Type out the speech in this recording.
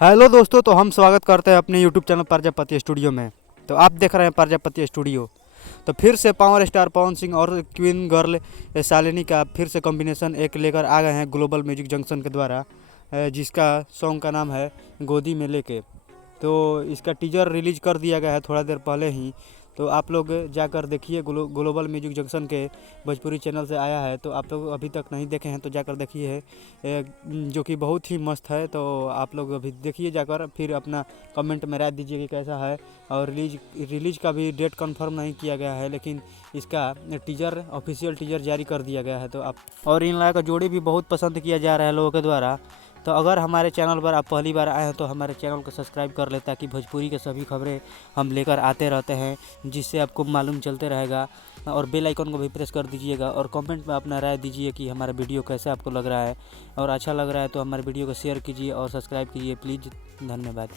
Hello दोस्तों, तो हम स्वागत करते हैं अपने यूट्यूब चैनल प्रजापति स्टूडियो में। तो आप देख रहे हैं प्रजापति स्टूडियो। तो फिर से पावर स्टार पवन सिंह और क्वीन गर्ल शालिनी का फिर से कॉम्बिनेशन एक लेकर आ गए हैं ग्लोबल म्यूजिक जंक्शन के द्वारा, जिसका सॉन्ग का नाम है गोदी में लेके। तो इसका टीजर रिलीज कर दिया गया है थोड़ा देर पहले ही। तो आप लोग जाकर देखिए, ग्लोबल म्यूजिक जंक्शन के भोजपुरी चैनल से आया है। तो आप लोग अभी तक नहीं देखे हैं तो जाकर देखिए, जो कि बहुत ही मस्त है। तो आप लोग अभी देखिए जाकर, फिर अपना कमेंट में राय दीजिए कि कैसा है। और रिलीज का भी डेट कंफर्म नहीं किया गया है, लेकिन इसका टीजर, ऑफिशियल टीजर जारी कर दिया गया है। तो आप और इन लोगों का जोड़ी भी बहुत पसंद किया जा रहा है लोगों के द्वारा। तो अगर हमारे चैनल पर आप पहली बार आए हैं तो हमारे चैनल को सब्सक्राइब कर लें, ताकि भोजपुरी के सभी खबरें हम लेकर आते रहते हैं, जिससे आपको मालूम चलते रहेगा। और बेल आइकन को भी प्रेस कर दीजिएगा और कमेंट में अपना राय दीजिए कि हमारा वीडियो कैसा आपको लग रहा है। और अच्छा लग रहा है तो हमारे वीडियो को शेयर कीजिए और सब्सक्राइब कीजिए प्लीज़। धन्यवाद।